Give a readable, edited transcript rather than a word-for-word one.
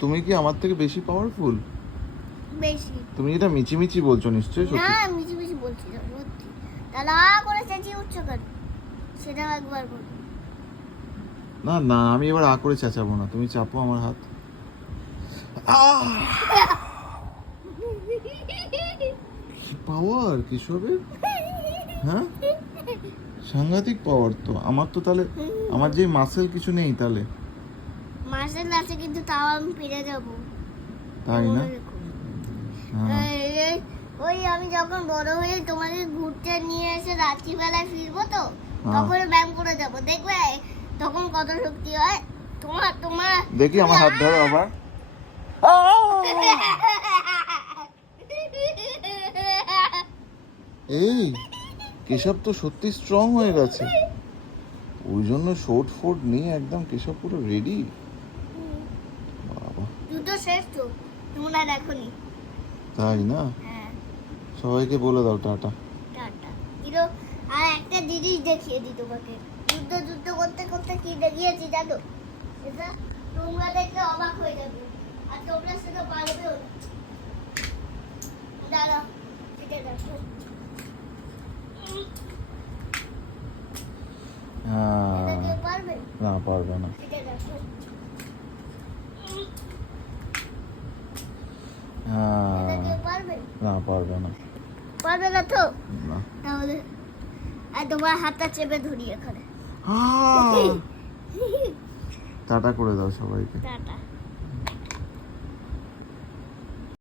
তুমি কি আমার থেকে বেশি পাওয়ারফুল? বেশি। তুমি এটা মিচিমিচি বলছো নিশ্চয়ই না সত্যি? মিছিমিছি বলছি না সত্যি। তাহলে করে চেঁচিয়ে উঠছো কেন? সেটাও একবার বল। না না, আমি এবার করে চেঁচাবো না, তুমি চাপো আমার হাত। আহ! কি পাওয়ার কেশবের, হ্যাঁ সাংঘাতিক পাওয়ার তো। আমার তো তাহলে আমার যে মাসেল কিছু নেই তাহলে। মাসেল আছে কিন্তু তাও আমি পেরে যাবো। তাই না? মনে রেখো। হ্যাঁ। ওই আমি যখন বড় হয়ে তোমাকে ঘুরতে নিয়ে এসে রাত্রিবেলায় ফিরবো তো হ্যাঁ। তখন ব্যায়াম করে যাবো, দেখবে তখন কত শক্তি হয় তোমার তোমার। দেখি আমার হাত ধরো আবার। এই কেশব তো সত্যি স্ট্রং হয়ে গেছে, ওই জন্য শোট ফোট নিয়ে একদম কেশব পুরো রেডি। বাবা, দুটো শেষ তো তোমরা দেখোনি? তাই না? হ্যাঁ সবাইকে বলে দাও টাটা। টাটা। কিন্তু আর একটা জিনিস দেখিয়ে দিই তোমাকে, যুদ্ধ যুদ্ধ করতে করতে কি দেখিয়েছি জানো? এটা তোমরা দেখলে অবাক হয়ে যাবে, আর তোমরা সেটা পারবেও না। দাঁড়াও, এটা দেখো। এটা হ্যাঁ, কেউ পারবে? না পারবে না। এটা দেখো। এটা হ্যাঁ, কেউ পারবে? না পারবে না। পারবে না তো? না। তাহলে আর তোমার হাতটা চেপে ধরি এখানে। টাটা করে দাও সবাইকে। টাটা।